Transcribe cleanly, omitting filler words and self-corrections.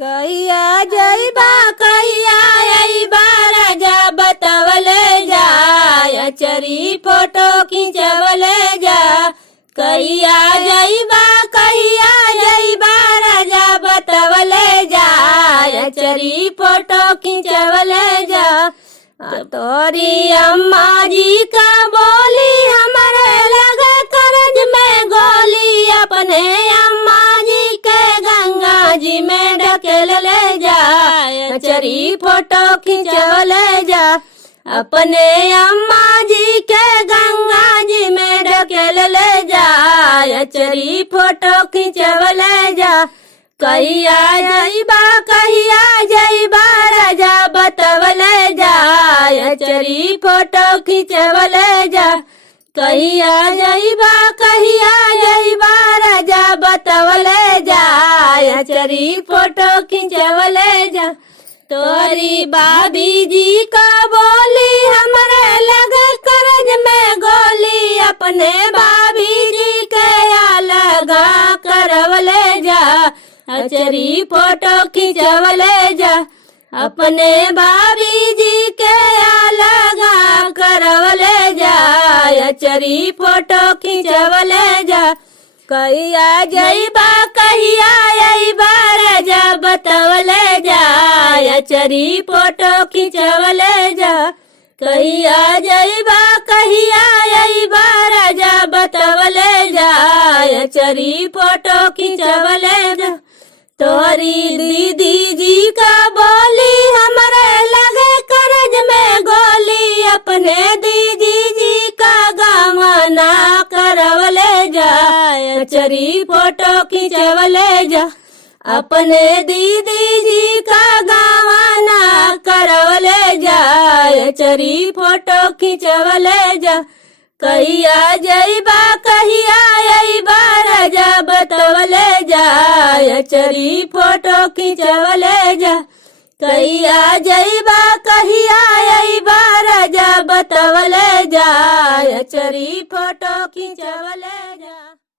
कहिया जइबा कहिया अइबा राजा बतावले जा अचरी फोटो खिंचवले जा। कहिया जइबा राजा बतावले जा अचरी फोटो खिंचवले जा। तोरी अम्मा जी का बोली हमारे लगे करज में गोली अपने अम्मा जी के गंगा जी में ढकेल ले जा अचरी फोटो खिंचवले जा। अपने अम्मा जी के गंगा जी में ढकेल ले जा अचरी फोटो खिंचवले जा। कहिया जइबा राजा बतावले जा अचरी फोटो खिंचवले जा। कहिया जइबा राजा बतावले जा अचरी फोटो खिंचवले जा। तोरी भाभी जी का बोली हमारे लगे करज में गोली अपने भाभी जी के लगा करवले जा अचरी फोटो खिंचवले जा। अपने भाभी जी के लगा करवले जा अचरी फोटो खिंचवले जा। कहिया जइबा अइबा राजा बतावले जा अचरी फोटो खिंचवले जा। कहिया जइबा अइबा राजा बतावले जा अचरी फोटो खिंचवले जा। तोरी दीदी जी का बोली हमारे लगे करज में गोली अपने दीदी जी का गमना करवले जा अचरी फोटो खिंचवले जा। अपने दीदी जी का गमना करवले जा अचरी फोटो खिंचवले जा। कहिया जइबा अइबा राजा बतावले जा अचरी फोटो खिंचवले जा। कहिया जइबा अइबा राजा बतावले जा अचरी फोटो खिंचवले जा।